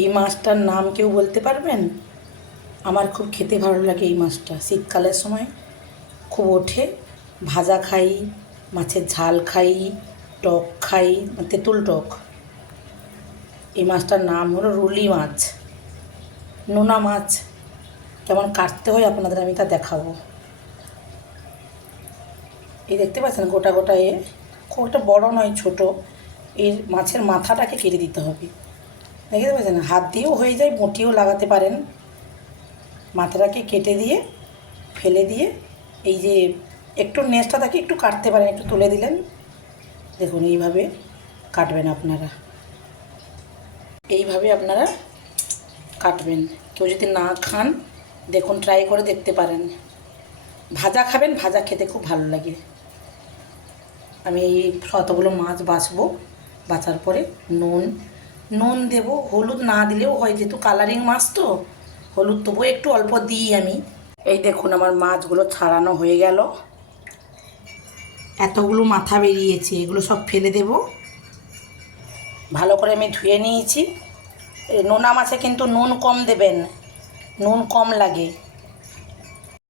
এই মাছটার নাম কেউ বলতে পারবেন? আমার খুব খেতে ভালো লাগে এই মাছটা। শীতকালের সময় খুব ওঠে, ভাজা খাই, মাছের ঝাল খাই, টক খাই, তেঁতুল টক। এই মাছটার নাম হলো রুলি মাছ, নোনা মাছ। কেমন কাটতে হয় আপনাদের আমি তা দেখাবো। এই দেখতে পাচ্ছেন গোটা গোটা খুব একটা বড় নয়, ছোট। এই মাছের মাথাটাকে কেটে দিতে হবে। দেখতে পাচ্ছেন হাত দিয়েও হয়ে যায়, বটিও লাগাতে পারেন। মাথাটাকে কেটে দিয়ে ফেলে দিয়ে এই যে একটু নেজটা থাকে একটু কাটতে পারেন, একটু তুলে দিলেন। দেখুন এইভাবে কাটবেন আপনারা, এইভাবে আপনারা কাটবেন। কেউ যদি না খান দেখুন, ট্রাই করে দেখতে পারেন। ভাজা খাবেন, ভাজা খেতে খুব ভালো লাগে। আমি এই কতগুলো মাছ বাছবো, বাছার পরে নুন দেব, হলুদ না দিলেও হয়, যেহেতু কালারিং মাছ তো হলুদ তবুও একটু অল্প দিই আমি। এই দেখুন আমার মাছগুলো ছাড়ানো হয়ে গেল। এতগুলো মাথা বেরিয়েছে, এগুলো সব ফেলে দেব। ভালো করে আমি ধুয়ে নিয়েছি। নোনা মাছে কিন্তু নুন কম দেবেন, নুন কম লাগে।